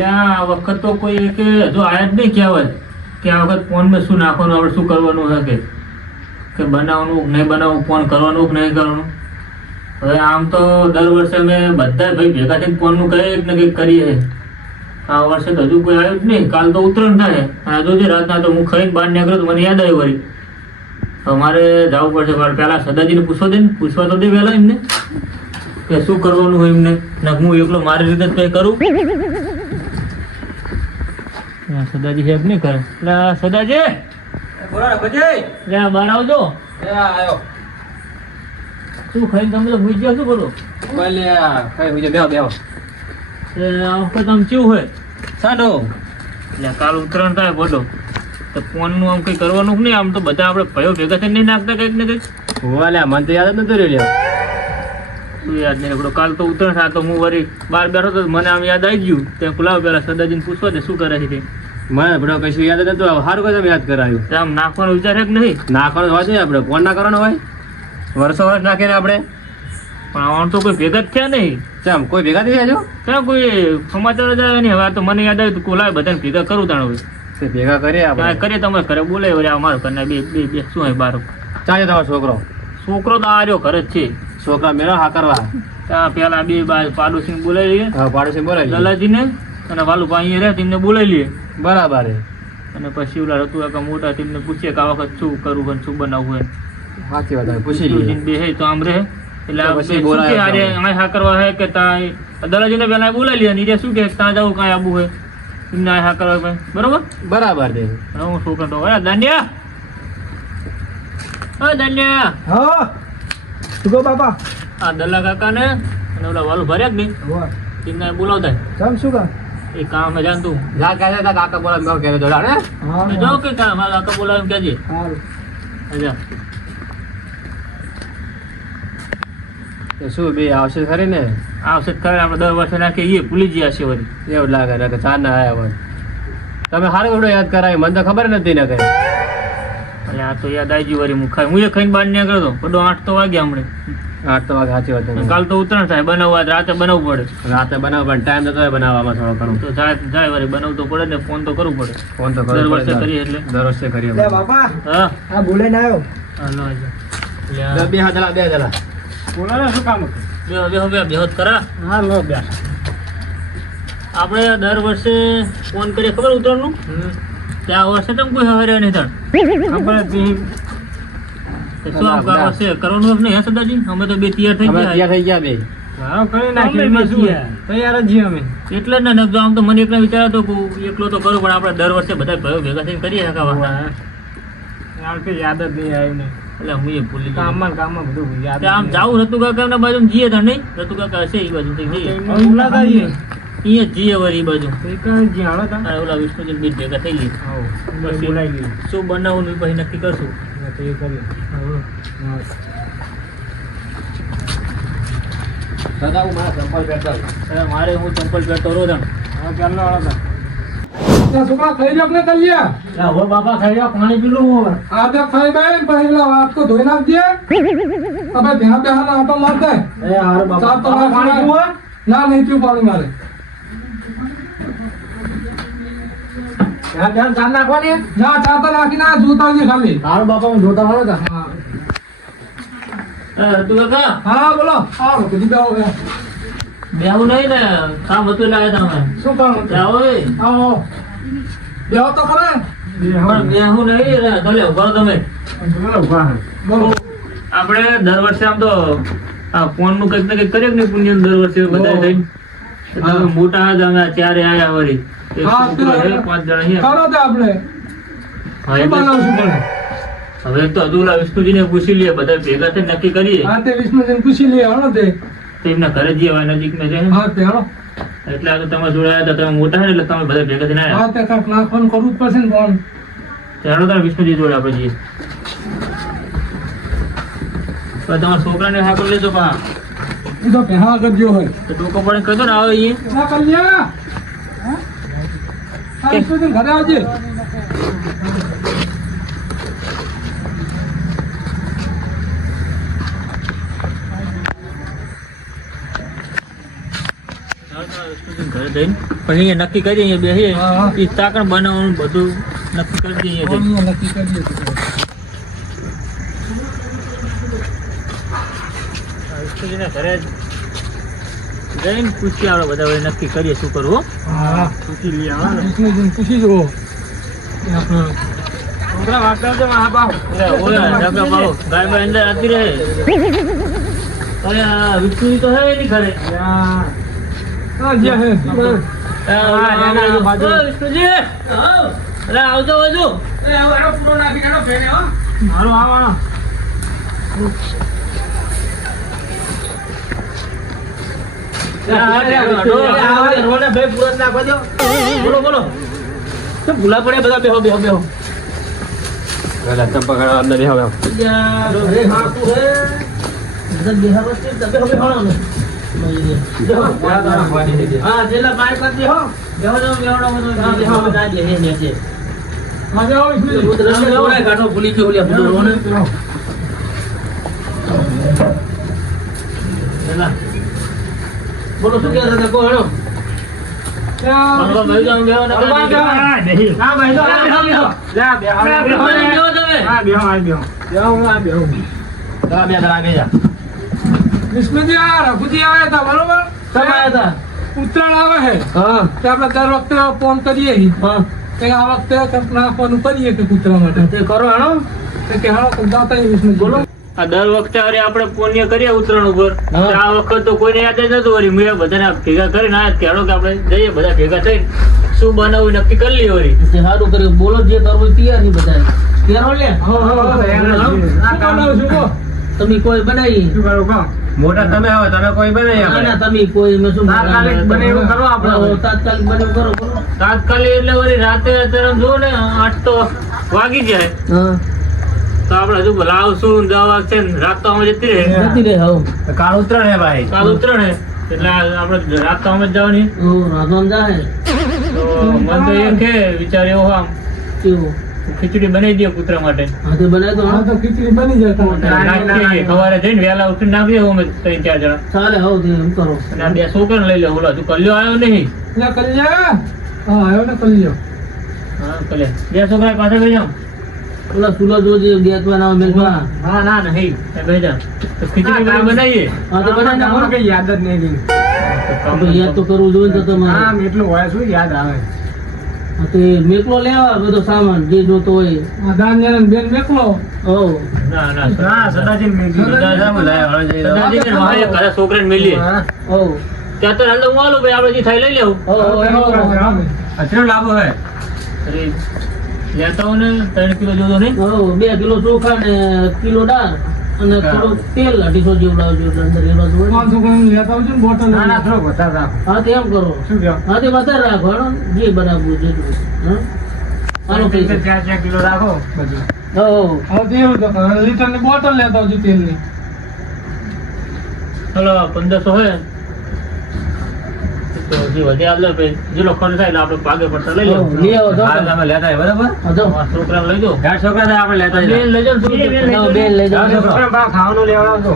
આ વખત તો કોઈ કે હજુ આયા જ નહીં કહેવાય કે આ વખત ફોનમાં શું નાખવાનું, આપણે શું કરવાનું છે કે બનાવવાનું નહીં બનાવવું, ફોન કરવાનું કે નહીં કરવાનું. હવે આમ તો દર વર્ષે અમે બધા ભાઈ ભેગા થઈને ફોનનું કંઈક ને કંઈક કરીએ. આ વર્ષે તો હજુ કોઈ આવ્યું જ નહીં. કાલ તો ઉત્તરાયણ થાય અને જોજે રાતના તો હું ખાઈને બહાર નીકળ્યો તો મને યાદ આવ્યું વળી અમારે જવું પડશે. પણ પહેલાં સદાજીને પૂછવા તો દે પહેલાં એમને કે શું કરવાનું હોય એમને. ને હું એકલો મારી રીતે જ કંઈ કરું. સદાજી સાહેબ નહીં કરે. એટલે સદાજી બહાર આવજો. શું ખાઈને તમે તો ભૂઈ ગયા? શું કરો? આ વખત આમ કેવું હોય સાડો એટલે કાલ ઉત્તરાયણ થાય બોલો તો ફોનનું આમ કંઈ કરવાનું નહીં. આમ તો બધા આપણે ભયો ભેગા થઈને નહીં નાખતા કંઈક ને કંઈક. મને તો યાદ જ નતું રહ્યું. શું યાદ નહીં રખડો? કાલ તો ઉત્તરાયણ થાય તો હું વળી બહાર બેઠો તો મને આમ યાદ આવી ગયું. ત્યાં ખુલાવ પેલા સદાજીને પૂછવા દે શું કરે છે તે. મને બડો કશું યાદ જ નતું. સારું કોઈ તમે યાદ કરાવ્યું. આમ નાખવાનો વિચાર છે કે નહીં? નાખવાનો હોય છે આપણે ફોન ના કરવાનો હોય. વર્ષો વર્ષ નાખીને આપણે પણ આમ તો કોઈ ભેગા જ થયા નહીં. ચમ કોઈ ભેગા થઈ જાય ત્યાં કોઈ સમાચાર જ આવે નહીં. હવે તો મને યાદ આવ્યું કોલાવે બધાને ભેગા કરું તાણ હવે ભેગા કરીએ આપણે. કરીએ તમારે ઘરે બોલાય વળી અમારું ઘરના બે શું હોય બાર ચાલે તમારો છોકરો તો આ રહ્યો ઘરે જ છે. છોકરા મેળો હા કરવા ત્યાં પેલા બે પાડોશી બોલાવી લઈએ. હા પાડોશી બોલાવી દલાજીને અને વાલુભાઈ અહીંયા રહે તેમને બોલાવી લઈએ. બરાબર. અને પછી ઓલા રતુ કાકા મોટા તેમને પૂછીએ કે આ વખત શું કરવું હોય શું બનાવવું હોય. સાચી વાત પૂછી લઈએ. બે હે તો આમ રહે એટલે પછી બોલાવે હા કરવા હે કે ત્યાં દલાજીને પેલા બોલાવી લઈએ. અને શું કે ત્યાં જવું કાંઈ આવું હોય એમને હા કરવા બરોબર. બરાબર છે. હું છોકરો તો દાંડિયા હા દાંડિયા હા શું બાપા આ દલા કાકા ને અને ઓલા વાલું ભર્યા જ નહીં તેમને બોલાવતા કેમ શું કામ એ કામ જાણતું જા કહે કાકા બોલાવ મેં કહેતો જોડા ને જાઓ કે કામ મારા કાકા બોલાવે કહેજે. અચ્છા શું બે આવશે ખરી ને? આવશે ખરે. આપણે 10 વર્ષે નાખીએ એ ભૂલી ગયા છે વળી. એવું લાગે કે ચાર ના આવ્યા હોય. તમે સારું બધું યાદ કરાવી. મને તો ખબર નથી ને કઈ. એટલે આ તો યાદ આવી ગયું વળી. હું ખાઈને બહાર નીકળ્યો હતો બધો 8 તો વાગ્યા હમણાં. 8 તો વાગે સાચી વાત. કાલ તો ઉત્તરાયણ થાય બનાવવા રાતે બનાવવું પડે. રાતે બનાવ પણ ટાઈમ નતો બનાવવામાં થોડો ઘણો. તો જાય વળી બનાવવું તો પડે ને. ફોન તો કરવું પડે. ફોન તો દર વર્ષે કરીએ એટલે દર વર્ષે કરીએ. બાપા હા આ બોલાઈને આવ્યો. હાલો બે હાથલા બે જલા બોલાને શું કામ બેહોત કરા. હા લો બે આપણે દર વર્ષે ફોન કરીએ ખબર ઉત્તરાયણનું. ત્યાં વર્ષે તમે કોઈ હર્યા નહીં તાણ ખબર હતી શું આમ આ વર્ષે કરવાનું નહીં હે સદાજી? અમે તો બે તૈયાર થઈ ગયા. તૈયાર થઈ ગયા બે. હા કરી નાખી તૈયાર જ છીએ અમે. એટલે જ ને નકર આમ તો મને એકલા વિચાર હતો કે એકલો તો કરું પણ આપણે દર વર્ષે બધા ભાઈઓ ભેગા થઈને કરીએ હકાવા. યાર કે યાદ જ નહીં આવ્યું ને એટલે હું એ ભૂલી ગયો. કામમાં બધું યાદ આમ જાવું રતુ કાકા એમના બાજુ જઈએ તો નહીં. રતુ કાકા હશે એ બાજુ જઈએ મુલાકાત જઈએ અહીંયા જઈએ વળી એ બાજુ. હાલો તા અને ઓલા વિષ્ણુજી બીજ ભેગા થઈ ગઈ. પછી બોલાવી લઈએ શું બનાવવાનું એ પછી નક્કી કરશું. તો એ કરીએ દાદા હું મારા ચંપલ પહેરતા અરે મારે હું ચંપલ પહેરતો રોજ આમ. હા ચાલો વાળા છોકરા ખાઈ જાવ ને કલ્યા હો બાપા ખાઈ જાવ પાણી પીલું હવે. આ બે ખાઈ બે પહેલા વાત તો ધોઈ નાખજે હવે ધ્યાન બેહાન આટો માર દે એ હારું બાપા ચાર તો પાણી પીવું ના નહીં પીવું પાણી મારે ત્યાં ચાર નાખવાની. ના ચા તો નાખી ના જોતા છે ખાલી હારું બાપા હું જોતા મળો તા. હા તું કાકા હા બોલો હા કીધું બે બેહું નહીં ને કામ હતું એટલે આવ્યા તમે. શું કામ હતું? જાઓ એ. આવો બેહો તો ખરા પણ બેહું નહીં રે. ભલે ઉભા રહો તમે. બોલો આપણે દર વર્ષે આમ તો આ ફોન નું કંઈક ને કંઈક કરીએ કે નહીં પુણ્ય દર વર્ષે બધા થઈને. તમે મોટા જ અમે ચારે આયા વળી. એક હા, છોકરો છે, 5 જણા છે. કરો તે આપણે હા, શું એટલે બનાવશું પણ હવે તો હજુ ઓલા વિષ્ણુજીને પૂછી લઈએ બધા ભેગા થઈને નક્કી કરીએ. હા તે વિષ્ણુજીને પૂછી લઈએ હણો તે તો એમના ઘરે જઈએ હવે નજીક છે. હા તે હણો એટલે આ તો તમે જોડાયા હતા તમે મોટા છે ને એટલે તમે બધા ભેગા થઈને આવ્યા. હા તે કાંઈક નાખવાનું કરવું જ પડશે ને ફોન ચાલો તમે વિષ્ણુજી જોડે આપણે જઈએ. તો તમારા છોકરાને હા કરી લેજો પા. એ તો પહેલા કરજો હોય તો ટોકો પડે કહેજો ને આવે અહીંયા. ના કલ્યા હા વિષ્ણુજીને ઘરે આવજે વિષ્ણુજી ઘરે જઈને પછી અહીંયા નક્કી કરીએ અહીંયા બેસીએ હા, હા. એ ચાકણ બનાવવાનું બધું નક્કી કરી દઈએ જઈને. ફોનમાં નક્કી કરીએ છીએ. વિષ્ણુજીને ઘરે જઈને પૂછી આપણે બધા હવે નક્કી કરીએ શું કરવું હો. હા પૂછી લઈએ આવે ને. વિષ્ણુજીને પૂછી જુઓ કે આપણે એટલે ઓલા ઢાકા પાડો, ગાય બાય અંદર આતી રહે. અરે આ વિષ્ણુજી તો હે નહીં ઘરે. હા, જે હે. વિષ્ણુજી અરે આવજો બાજુ. હાલો આવો. ભૂલા પડે બધા બેહો બેહો બેહો પેલા ચંપા કાઢો અંદર બેહો બેહો હા, જાઓ વિષ્ણુજી. ભૂલી ગયો બોલો શું કહેતા હતા કહો હેડો ત્યાં વિષ્ણુજી આ રઘુજી આવ્યા હતા બરોબર. ઉત્તરાયણ આવે છે હા તે આપણે દર વખતે ફોન કરીએ છીએ. હા તે આ વખતે કંઈક નાખવાનું કરીએ કે કૂતરા માટે તે કરો હેડો તે કે હાલો કંઈક જાતા આવીએ વિષ્ણુજી. બોલો. આ દર વખતે અરે આપણે પુણ્ય કરીએ ઉત્તરાયણ ઉપર હા. તો આ વખત તો કોઈને યાદ જ નતું વળી મેં બધાને ભેગા કરીને આ કેળો કે આપણે જઈએ બધા ભેગા થઈને શું બનાવવું નક્કી કરી લઈએ વળી. તે સારું કર્યું બોલો જે કરવું તૈયાર નહીં બધા કેરો લે શું બનાવું છું કહો? તમે કોઈ બનાવી શું કરું કહો? મોટા તમે આવો તમે કોઈ બનાવી ના તમે કોઈ મેં શું તાત્કાલિક બને એવું કરો આપણે તાત્કાલિક બને એવું કરો બોલો તાત્કાલિક એટલે વળી રાતે અત્યારે જો ને 8 તો વાગી જાય હા તો આપણે હજુ લાવશું દવા વાગશે ને રાત તો અમે જતી રહે. જતી રહે હવે કાળ ઉતરણ હે ભાઈ કાલ ઉત્તરાયણ હે એટલે આપણે રાત તો અમે જ જવાની. રાધવાન જાહે તો મન તો એમ કે વિચાર એવો આમ કેવું ખીચડી બનાવી દઈએ કૂતરા માટે. હાથે બનાવી દો હા તો ખીચડી બની જાય તમારે. નાખીએ સવારે જઈને વહેલા ઉઠીને નાખી દઈએ અમે 3-4 જણા. ચાલે હવ તે એમ કરો અને આ બે છોકરાને લઈ લે ઓલા હજુ કલ્યો આવ્યો નહીં. લે કલ્યા. હા આવ્યો ને કલ્યો. હા કલે બે છોકરા પાસે બેસી જાઓ. ઓલા સુલો જોજે ગેસ બનાવ મેલવા હા ના નહીં બેસી જાઓ. તો ખીચડી બનાવીએ. હા તો બનાવી નાખો કઈ યાદ જ નહીં રહી. આપણે યાદ તો કરવું જોઈએ ને તો તમારે એટલું હોય શું યાદ આવે. હા તે મેકલો લેવા બધો સામાન જે જોતો હોય આ દાનિયાને બેન મેકલો. ઓ ના ના સદાજીને સદાજીને મારે ઘરે છોકરાને મળીએ. ઓ ત્યાં તો હાલ તો હું આલું ભાઈ આપણે જે થઈ લઈ લેવું. ઓ લાભો હે. અરે લેતા હો ને 3 કિલો જોતો નહીં. 2 કિલો ચોખા ને કિલો દાળ અને થોડું તેલ 250 જેવું લાવજો એટલે અંદર એનો જ હોય. 500 ગ્રામ લેતા આવજો ને બોટલ. થોડો વધારે રાખો. હા તે એમ કરો શું કહો? હા તે વધારે રાખો હેડો. જે બનાવવું જેટલું હા હાલો પૈસા 4 કિલો રાખો બધું. હો હવે તો એવું તો લીટરની બોટલ લેતા આવજો તેલની. ચલો 1500 હે તો જે વધે આપણે ભાઈ જેટલો ખર્ચ થાય એટલે આપણે ભાગે પડતા લઈ લેવું. લઈ આવો તો તમે લેતા હોય બરાબર. હા જો આ છોકરાને લઈ જાઓ. છોકરા આપણે લેતા બેન લઈ જાઓ ને છોકરી. બેન લઈ જાઓ ખાવાનું લેવડાવજો.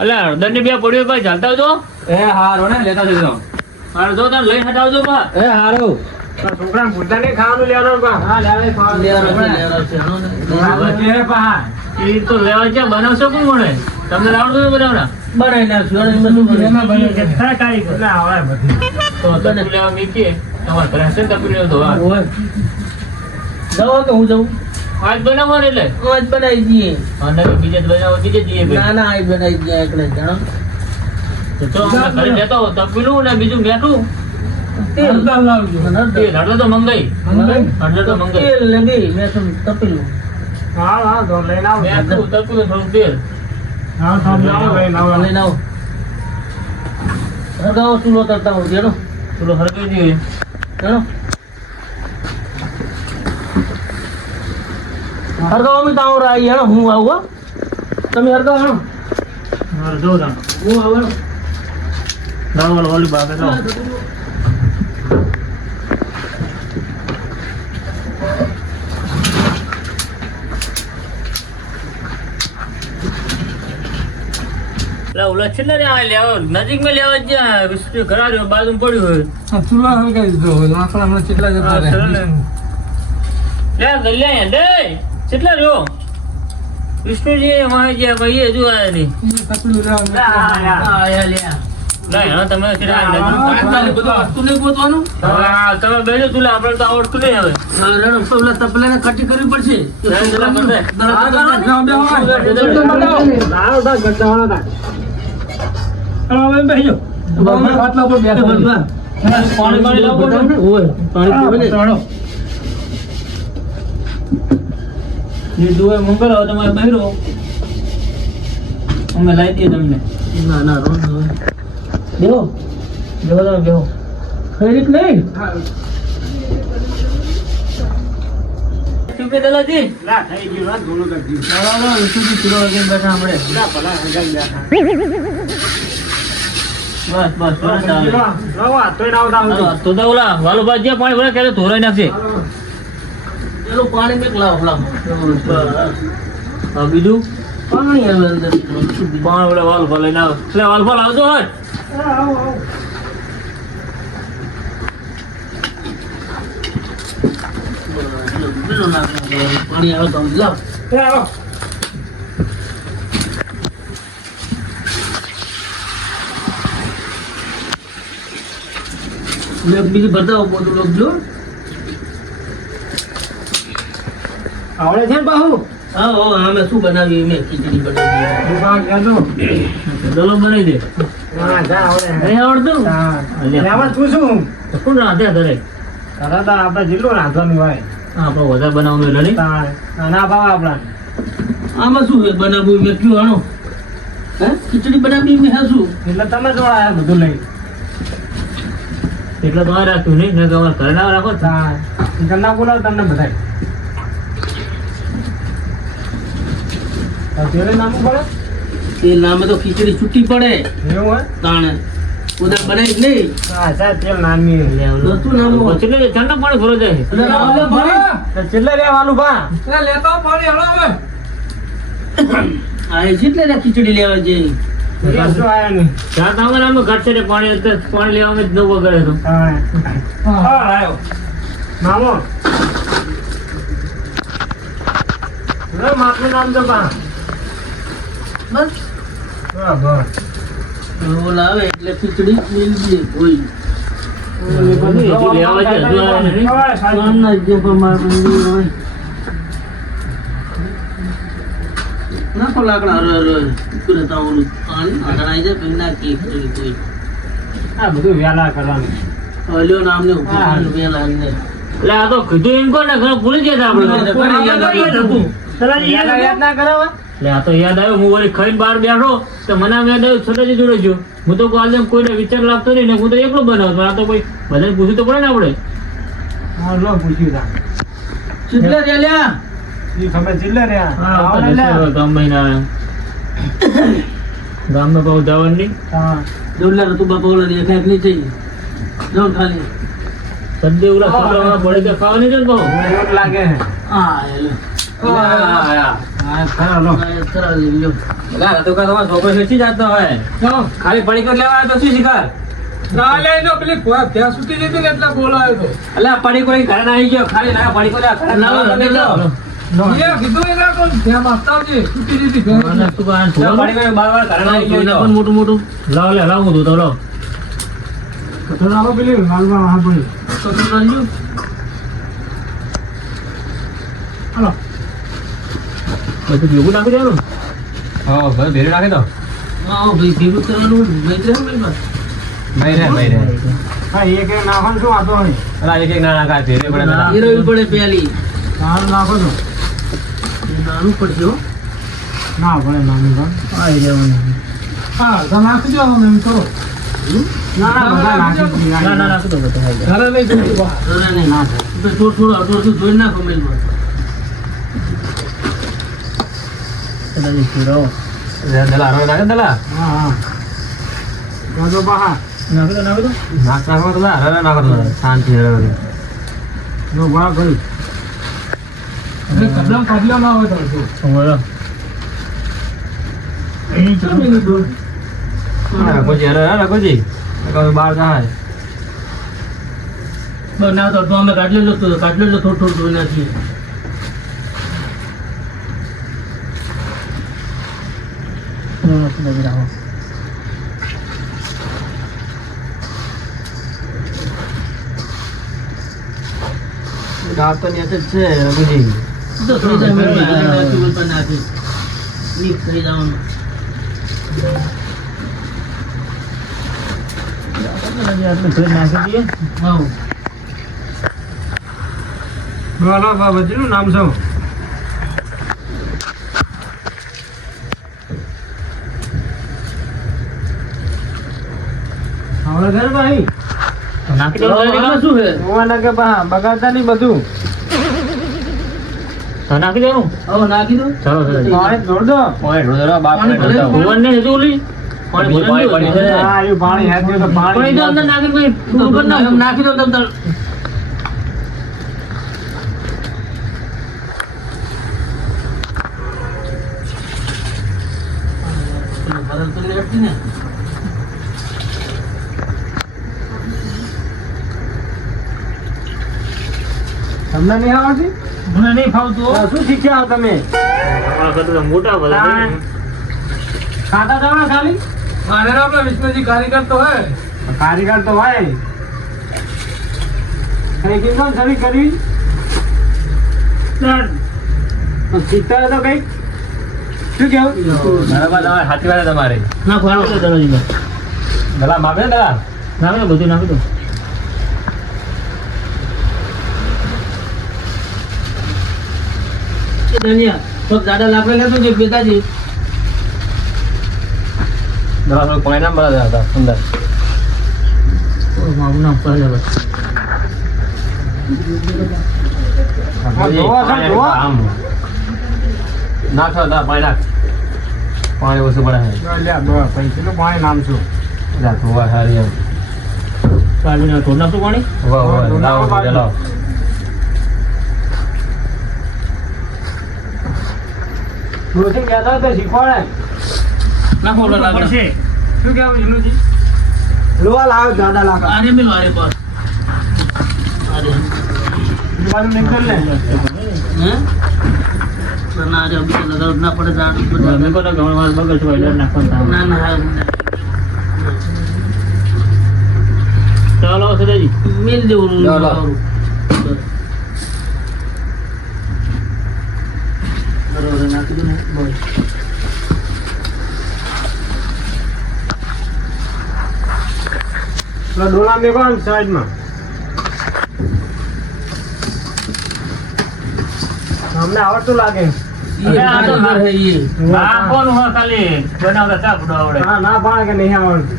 અલ્યા હળદરની બે પડ્યો ભાઈ ચાલતા આવજો. હારું જો તમે લઈને હટાવજો બા. એ હારું છોકરાને ભૂલતા નહીં ખાવાનું લેવડાવજો. હા એ તો લેવા છે બનાવશો કોણ મળે તમને આવડતું હોય બનાવના. બનાવી નાખશું બધું એમાં બને છે. ખરા કારીગર. એટલે આવડે બધી. તો તપી લેવા મીકીએ તમારે ઘરે હશે ને તપી લેવા તો હા. ઓય જાઓ કે હું જાઉં આજ બનાવવાનું એટલે આજ બનાવી દઈએ અને બીજે બનાવો બીજે જઈએ ભાઈ. ના ના આજ બનાવી દઈએ એકલે જાણો તો જો અમે ઘરે જતા હો તપીલું ને બીજું મેઠું તેલ હળદર લાવજો. તેલ હળદર તો મંગાઈ. હળદર તો મંગાઈ. તેલ લગી મેં તો તપેલું હા તો લઈને આવો. મેઠું તપીલું થોડું તેલ. હા તો લઈને આવો. લઈને આવો હગાવો ચૂલો તરતા હું જેનો થોડું હરકાઈ દઈએ. જાણો હરગાવો મેં તો આવો રાઈ હેણો હું આવું હો તમે હરગાવો હેણો હા જો તાણ. હું આવું હેણો દાળ વાળી બાગે લાવો. ઓલા છેલ્લે રે આ લેવા નજીકમાં લેવા જ જ્યાં વિષ્ણુ ઘર આવ્યો બાજુમાં પડ્યું હોય આ ચૂલા હલગાવી દીધો હોય લાકડા હમણાં કેટલા જતા હા, રહે સરળ ને. લે ગલ્યા ડે કેટલા રહ્યો વિષ્ણુજી માહી ગયા ભાઈ હજુ આયા નહીં તકલું લેવા ના હા તમે કેટલા તારે બધું વસ્તુ નહીં ગોતવાનું હવે આ તમે બેજો તુલા આપણે તો આવડતું નહીં હવે પેલા તપલાને કટી કરવી પડશે પાણી પાણી લાવો એ દુએ મંગળ હવે તમારે બહેરો અમે લાવી દઈએ તમને ના ના રોજ બેહો બેહો તમે બેહો ખરી રીત નહીં ચૂપે દલાજી ના, વિષ્ણુજી ચૂલો વગેરે બેઠા હમણે બસ ચાલે. તો તો ઓલા વાલુભાઈ જે પાણી ભરે ક્યારે ધોરાઈ નાખશે પેલું પાણી મેક લાવો હા, બીજું પાણી આવે અંદર પાણી ઓલા વાલુભા લઈને આવે એટલે વાલુભા લાવજો હોય પેલું નાખવાનું. પાણી આવે તો લાવ બીજું બતાવો બધું લખજો આવડે છે ને બાહુ હા હો અમે શું બનાવી મેં ખીચડી બનાવી ડોલો બનાવી દે નહીં આવડતું એમાં શું શું તો કોણ રાધે ઘરે તરત આપણે જેટલું રાંધવાનું હોય આપણે વધારે બનાવવાનું એટલે નહીં ના ભાવ આપણા આમાં શું છે બનાવવું મેં કયું આણો હે ખીચડી બનાવી મેં હા શું એટલે તમે જોડાયા બધું લઈ એટલે તમારે રાખ્યું નહીં ને તમારે ઘરે ના રાખો ઘરના બોલાવ તમને બધાય તેરે નામું પડે તે નામે તો ખીચડી છૂટી પડે એવું હોય તાણે ઉધર બનાવી જ નહીં હા સાહેબ તેલ નાની નતું નામું એટલે ઠંડા પાણી ભરો જાય છેલ્લે લેવાનું ભા લેતો પાણી હળો હવે આ એટલે ને ખીચડી લેવા જઈ શું આયા નહીં ત્યાં તમારે આમ ઘટશે ને પાણી પાણી લેવામાં જ ન વગરે તો હા આવ્યો મામો માપનું નામ તો પા બસ હા બસ ઓલા આવે એટલે ખીચડી મિલ દે કોઈ હજી લેવા જાય હજુ આવે નહીં. કામના જ જે પ્રમાણે બની હોય નાખો લાકડા કરે તો ઓલું પાણી આગળ આવી જાય પછી નાખીએ ખીચડી કોઈ આ બધું વેલા કરવાનું લ્યો નામને વેલા ને એટલે આ તો કીધું એમ કહો ને ઘરે ભૂલી ગયા તા આપણે યાદ ના કરાવે એટલે આ તો યાદ આવ્યું હું વળી ખાઈને બહાર બેઠો તો મને આમ યાદ આવ્યું છોટાજી જોડે ગયો હું તો કાલે કોઈને વિચાર લાગતો નહીં ને હું તો એકલો બનાવતો આ તો કોઈ બધાને પૂછ્યું તો પડે ને આપણે હા લો પૂછ્યું તા ચીટલે રેલ્યા ઈ ખબર ચિલ્લે રે ગામમાં ગામમાં બહુ જવાનું નહીં હા દોડલા તું બાપા ઓલા દેખાય નહીં જઈ જો ખાલી સદ્ય ઓલા છોકરાઓના પડે તો ખાવાની છે ને બહુ એવું લાગે હા એલો હા ખરા લો ખરા લ્યો છોકરો શીખી જતો હોય ખાલી પડી કર લેવા તો શું શીખાર ના લે નો પેલી ત્યાં સુધી જતી ને એટલે બોલાયો તો એટલે પડી કોઈ ઘરે ના આવી ગયો ખાલી ના પડી કોઈ એ કીધું એ ના કોણ ત્યાં માસ્તાવજી છૂટી જતી મોટું મોટું લાવ લે લાવું તું તો લાવ તો લાવો પેલી લાલવા હા ભાઈ કશું કર્યું હાલો બધું ભેગું નાખી દેવાનું હા ભાઈ ભેરી નાખી દો હા ભાઈ ભેગું કરવાનું ભાઈ છે ભાઈ બસ હા એક એક નાખવાનું શું આતો હોય હીરોવી પડે પેલી નાનું નાખો છો નાનું પડશે હો ના ભલે નાનું પણ હા તો નાખી દો એમ કરો ના ના બધા નાખી દો. ના ના નાખી દો બધું હાલ ઘરે નહીં જોઈતું બા. અરે નહીં તો થોડું થોડું જોઈ નાખો મેલ પર કદાચ પૂરાવો હા હા ગાજો બા હા નાખી દો જો બા કરી કદમ કદલા ના હોય તો જો. બોલો ચાલ મિનિટ બોલ પછી હરે પછી કઈ બહાર જાય બનાવ તો અમે કાઢલેલો થોડું થોડું ધોઈ નાખીએ દાંત તો નેત જ છે રઘુજી તો થઈ જાય મેં નાખી ઉપર નાખી મિક્સ થઈ જવાનું બાબાજીનું નામ શું હવે ઘર ભાઈ નાખી દો શું છે બગાડતા નહીં બધું નાખી દેવાનું હવે નાખી દો ચાલો ચાલો પાણી છોડ દો ભગવાન ને હજુ ઓલી પાણી પાણી હાથ તો પાણી તો અંદર નાખી કોઈ ઉપર ના નાખી દો તમ તાર તમને નહીં આવડતી મને નહીં ફાવતું શું શીખ્યા તમે તમારા કરતા મોટા બધા ખાતા જવાના ખાલી મારે આપણા વિષ્ણુજી કારીગર તો હે કારીગર તો હોય કઈ કીધું સરી કરી તો શીખતા તો કઈ શું કેવું બરાબર તમારે સાચી વાત તમારે ના ફાળો દરવાજી ગલા માગે ને ગલા નાખી દો બધું નાખી દો ધનિયા તો દાદા લાકડા લેતો જે બેતાજી ગલા થોડું પાણી ના મળે હતા સુંદર મારું નામ પહેલા બસ નાખો પાણી નાખ પાણી ઓછું પડે પૈસાનું પાણી નામ શું ધોવા સારી એમ કાઢીને થોડું નાખતું પાણી લાવો ચલાવો રોજી કહેતા હતા શીખવાડે નાખો લાકડા શું કેવું વિષ્ણુજી લોવા લાવ દાદા લાવ આરે મિલો આરે પર આરે બાજુ નીકળ લે હે ના આરે અભી લગાવ ના પડે જાણ મેં કહો તો ઘણો વાર બગલ છે એટલે નાખવાનું ના ના હા ચાલો સદાજી મિલ દેવું બરોબર નાખી દો ને બોલ ડોલા મેકો સાઈડમાં અમને આવડતું લાગે ये कारीगर है ये આ કોણ હોય ખાલી બનાવતા ચાપડો આવડે હા ના પાડે કે નહીં આવડતું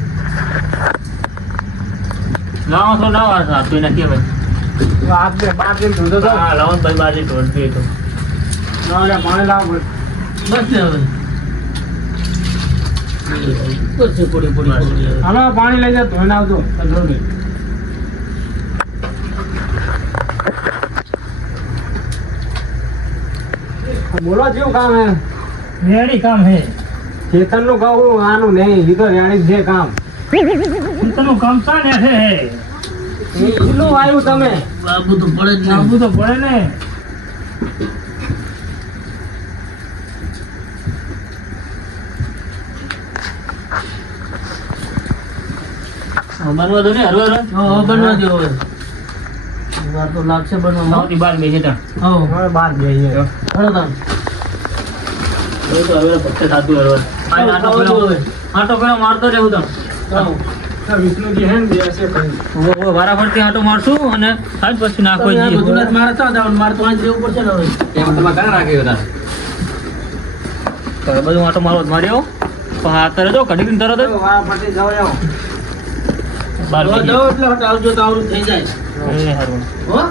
લાવો તો ના વાસ આપી નાખીએ ભાઈ હાથ બે બાર દિન ધોતો તો હા લાવો ને ભાઈ બાજી તોડતી તો ના પાણી લાવ बस ने હવે પછી પોડી પોડી હાલો પાણી લઈ જા ધોઈને આવજો કંટ્રોલ નહીં બોલો જેવું કામ હે રેડી કામ હે ખેતર નું કહું આનું નહીં એ તો રેડી છે કામ તનું કામ ચાલે છે કેટલું આવ્યું તમે બાબુ તો પડે જ આબુ તો પડે ને બનવા દો ને હરવા હા બનવા દો હવે વાર તો લાગશે બનવા માવતી બાર બેસે તા હા હવે બાર જઈએ હળો તાન એ તો હવે પત્તે સાતું હરવા આટો પેલો મારતો રહેવું તો વિષ્ણુજી હે ને બેસે વારા ફરતી આટો મારશું અને આજ પછી નાખો બધું જ મારે તો જવાનું મારે તો અહીં જવું પડશે ને હવે એમ તમે કાં રાખ્યો હતા તો બધું આટો મારો મારી આવો તો હા તરત જો કઢી તરત જ વા પટી જાવ આવો બાર હવે જાઓ એટલે હટ આવજો તો આવડું થઈ જાય એ હારું હો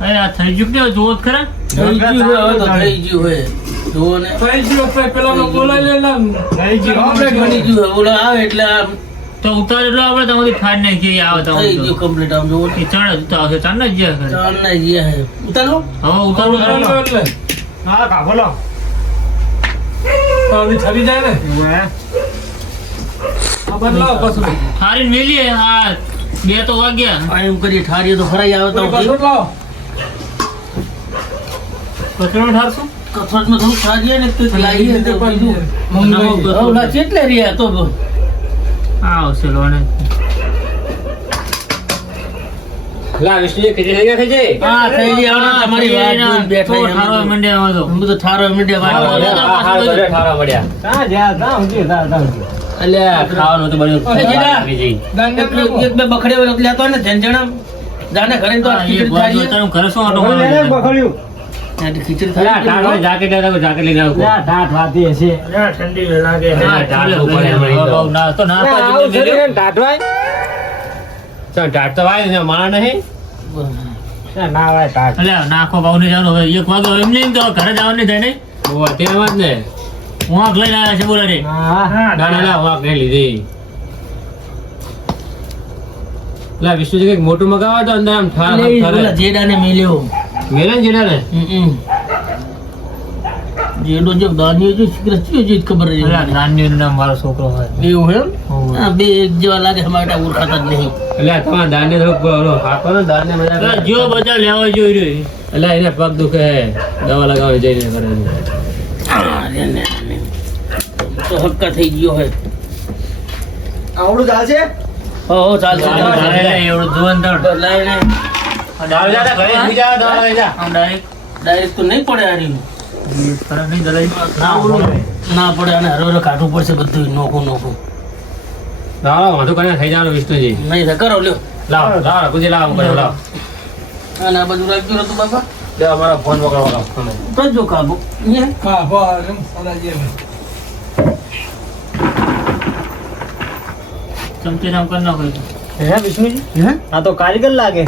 અરે આ થઈ ગયું ને જોત ખરા થઈ ગયું હોય હવે તો થઈ ગયું હોય જુઓ ને થઈ ગયો પેલા નો બોલાઈ લેલા થઈ કમ્પ્લીટ બની ગયું હોય ઓલો આવે એટલે આ તો ઉતાર એટલે આપણે તમારી ફાડ નાખી આવે તો થઈ ગયું કમ્પ્લીટ આમ જુઓ એ ચણ તો આવશે ચાંદ જ જ્યાં કરે ચાલ ને જે હે ઉતારો હવે ઉતારો એટલે હા કા બોલો તો અભી થરી જાય ને હારી મેલીએ આ 2 તો વાગ્યા એમ કરી ઠારીએ તો ફરાઈ આવે તો કચરો ઠારશું કસરતમાં થોડું ઠારીએ ને તો લાવીએ તો ઓલા કેટલે રહ્યા તો આવશે લોને લા વિષ્ણુ ખીચડી થઈ ગયા છે હા થઈ ગઈ હવે તમારી વાત જોઈને બેઠા તો ઠારવા મંડ્યા આમાં તો હું તો ઠારો મીડિયા વાત ઠારા મળ્યા ક્યાં જ્યાં જાઉં છું જા અલ્યા ખાવાનું તો બન્યું એક બે બખડે લેતો ને જંજણા જાને ઘરે તો એક ખીચડી વાર થાળી જોતા હું ઘરે શું આટો એને બખડ્યું ખીચડી અલ્યા થાળી ઠારો જાકેટ હતા જાકેટ લઈને આવો ત્યાં ઠાઠ વાતી હશે ઠંડી લાગે ઠાઠ ઉપર એમ ના તો ના આવું પાડી શરીરને ટાઢવાય ચાલ ટાટ તો વાય ને માણ નહીં ત્યાં ના વાય ટાઢ અલ્યા નાખો ભાવ ને જાનો હવે 1 વાગ્યો એમ નહીં તો ઘરે જવાનું થાય નહીં ઓ તેમાં જ ને હું આંખ લઈને આવ્યા છે બોલા રે હા ના વાક નહીં લીધી લા વિષ્ણુજી કઈક મોટું મગાવો તો અંદર આમ ઓલા જેડાને મેલ્યો મેરે ને જેડા ને જેડો જો દાનિયો જો સિક્રેટ છે ખબર અલ્યા નાન્યું નામ મારો છોકરો હોય એવું એમ હોવે. આ બે એક જેવા લાગે અમારા ઓળખાતા જ નહીં એટલે તમારા દાને હાકો ને દાને અલ્યા મજા જો બધા લેવા જોઈ રહ્યો એટલે એને પગ દુખે દવા લગાવવા જઈને કરે તો હક્કા થઈ ગયો હે આવડું ચાલશે હો ચાલશે એવડું જુવાન તળ લાઈને દાળ જાતા ઘરે સુઈ જાવ દવા લઈ જા આમ ડાયરેક્ટ ડાયરેક્ટ તો નહીં પડે હારી ફરક નહીં દલાઈ ના પડે અને હરો કાઢવું પડશે બધું નોખું દવા વાંધો કરીને થઈ જવાનું વિષ્ણુજી નહીં થાય કરો લ્યો લાવ કુજી લાવ કરે લાવ અને આ બાજુ રાખજો તું બાપા લે અમારો ફોન વગાડો તો જો કાબુ ચમચી નામ કરી નાખો હે વિષ્ણુજી આ તો કારીગર લાગે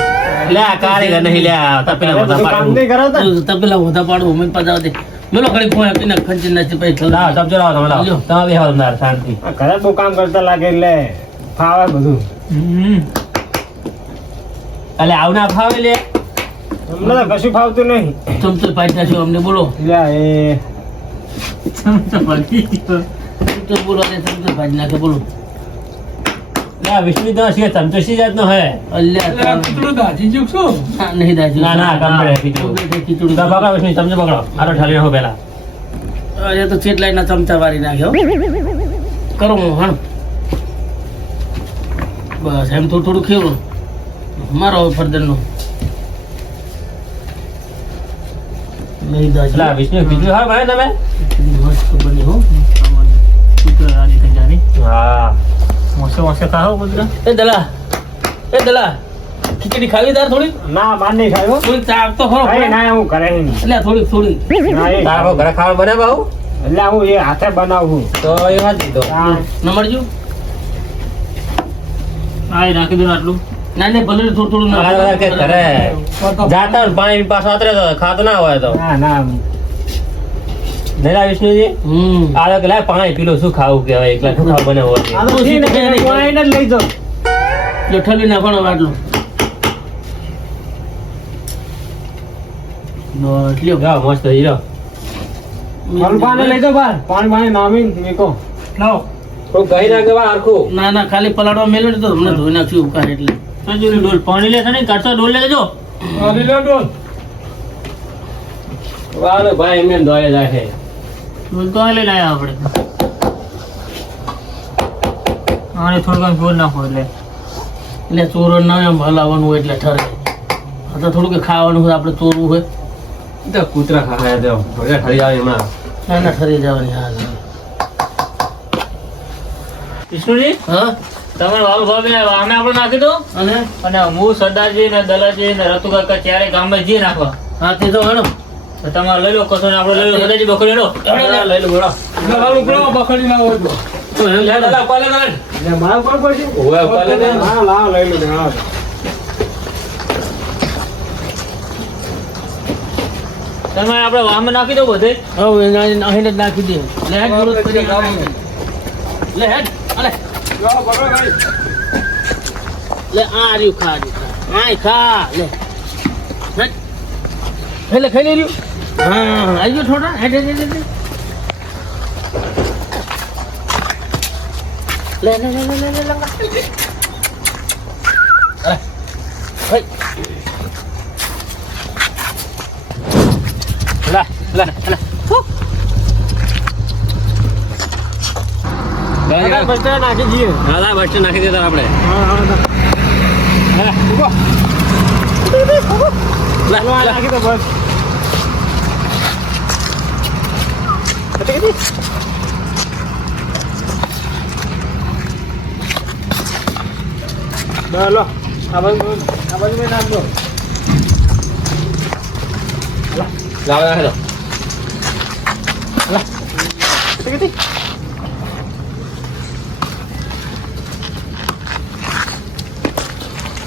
લે આ કારીગર નહીં લે તપેલા બધા કામ પાડું નહીં કરાવતા તપેલા હોતા પાડું મેં પાછા દે મેલો ઘડી ફોન આપીને ખંચી નાખી પછી લાવ સમજો લાવ તમે લાવ લ્યો. તમે બેહો તમારે શાંતિ આ ઘરે બહુ કામ કરતા લાગે એટલે ફાવે બધું એટલે આવું ના ફાવે લે અમને તો કશું ફાવતું નહીં ચમચો પાડી નાખ્યો અમને બોલો લ્યા એ ચમચો પડી ગયો. ચમચો બોલો અને ચમચો પાડી નાખે બોલો લે વિષ્ણુ તો છે ચમચો સી જાતનો હે અલ્યા નહીં દાજી ના ના કમ્પ્લીટ ખીચડું ખીચડું તો પકડો વિષ્ણુ ચમચો પકડો આરો ઠાલી નાખો પહેલા અરે તો ચેટલાઈ ના ચમચા વારી નાખ્યો કરો હું હણ બસ એમ થોડું થોડું ખેવું મારો ફરદન નું નહીં દાજી લા વિષ્ણુ ખીચડું હા ભાઈ તમે મસ્ત બની હો કૂતરો રાજી થઈ જાની. હા મોસે મોસે ખાઓ કૂતરા. એ દલા ખીચડી ખાવી તાર થોડી ના માર નહીં ખાયો થોડી ચાક તો ખરો અરે ના હું કરે નહીં એટલે થોડી ના એ તારો ઘરે ખાવાનું બને બાહુ એટલે હું એ હાથે બનાવું તો એ વાત દીધો હા નંબરજો આ નાખી દો ને આટલું. ના ને ભલે થોડું આ બધા કે ઘરે જાતા હોય ને પાણી પાછો આતરે તો ખાતો ના હોય તો ના ના નહીં લા વિષ્ણુજી આ તો કે લાય પાણી પીલો શું ખાવું કહેવાય એકલા શું ખાવું બને હોય આ તો છે ને કોઈને જ લઈ જાઓ ઠલી નાખવાનો આટલું બસ લ્યો ગાવ મસ્ત હીરો મલબાને લઈ જાઓ બાર પાણી નામી મેકો લાવો. કોઈ કહી ના કે હરખું ના ના ખાલી પલાળવા મેલો ને તો તમને ધોઈ નાખ્યું ઉકાર એટલે સંજુની ડોલ પાણી લે છે ને કાઢતો ડોલ લેજો. વાલો ભાઈ એમને દોડે જાય છે ડોલ તો આ લઈને આવ્યા આપણે. આને થોડું કામ ગોળ નાખો એટલે એટલે ચોરો ના એમ હલાવવાનું હોય એટલે ઠરે આ તો થોડું કે ખાવાનું હોય આપણે ચોરવું હોય તો કૂતરા ખાય તો ભગા ઠરી આવે એમાં ના ના ઠરી જવાની હા વિષ્ણુજી હા તમારે વાવ ભાવે આમે આપણે નાખી દો અને અને હું સરદારજી ને દલાજી ને રતુ કાકા ચારે ગામમાં જઈએ નાખવા. હા તે તો હેડો તો તમારે લઈ લો કસો ને આપણે લઈ લો સરદારજી બકરી લો. લઈ લો બોલો તો લે દાદા કોલે કર એટલે મારા ઉપર પડશે ઓય કોલે દે હા લાવ લઈ લો લાવ તમે આપણે વાહમાં નાખી દો બધે. હવે અહીં જ નાખી દે લે હેડ પૂરું કરી લે હેડ અલે લે આ રહ્યું ખા આય ખા લે હેડ એટલે ખાઈ લે રહ્યું હા આવી ગયો થોડા હેડ હેડ હેડ લે લે લે લે લે લે લંગા અરે હઈ લા લા લા દાદા બસ્તા નાખી દઈએ દાદા બસ નાખી દેતા આપણે હા હા ઉભો લા લા નાખી દો બસ કટી લો આ બાજુ મેં નાખ દો લાવ નાખી દો કટી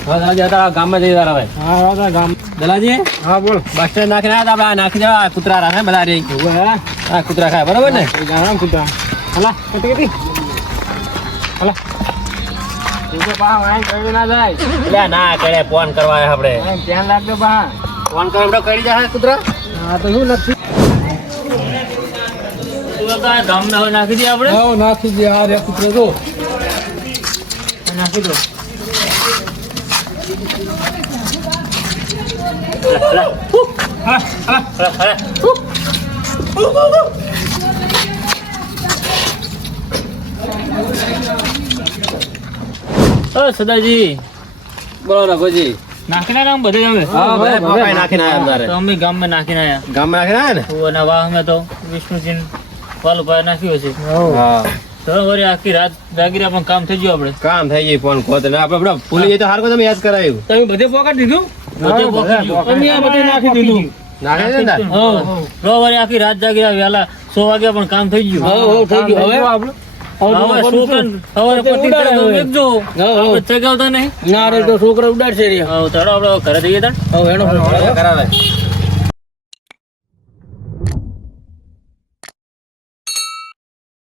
હા દાદા જતા ગામમાં જઈ જતા હવે હા હા ગામ દલાજી હા બોલ બસ સ્ટેન્ડ નાખી ના આપણે આ નાખી દેવા કૂતરા રાખે બધા રે ઉભો હે આ કૂતરા ખાય બરોબર ને ગામ કુતા હલા કટી હલા તું પા વાય કરી ના જાય એટલે ના કરે ફોન કરવા આવ્યા આપણે ધ્યાન રાખજો પા ફોન કરવા તો કરી જાય કૂતરા હા તો શું નથી ગામના હવે નાખી દઈએ આપણે હા નાખી દે આ રે કુતરો જો નાખી દો સદાજી બોલો રઘુજી નાખીને આમ બધે જ આવે હા ભાઈ પપ્પા નાખીને આવ્યા તારે તો અમે ગામમાં નાખીને આવ્યા ગામમાં નાખીને આવ્યા ને અને વાહ અમે તો વિષ્ણુજી વાલુભાઈ નાખ્યું છે હા તો વળી આખી રાત જાગીરા પણ કામ થઈ ગયું આપણે કામ થઈ ગઈ ફોન ખોત ને આપણે ભૂલી જઈએ તો હારું તમે યાદ કરાયું તમે બધે પોકાટ દીધું બધે પોકી ગયું. અમે આ બધે નાખી દીધું નાખે છે ને રો વળી આખી રાત જાગીરા વહેલા 100 વાગ્યા પણ કામ થઈ ગયું થઈ ગયું હવે આપણે હવે છોકરાને સવારે પતિ ચડે તો વેચજો. આપણે ચગાવતા નહીં ના રે તો છોકરા ઉડાડશે રે હવે તડો આપણે ઘરે જઈએ તાણ. હવે એનો કરાવે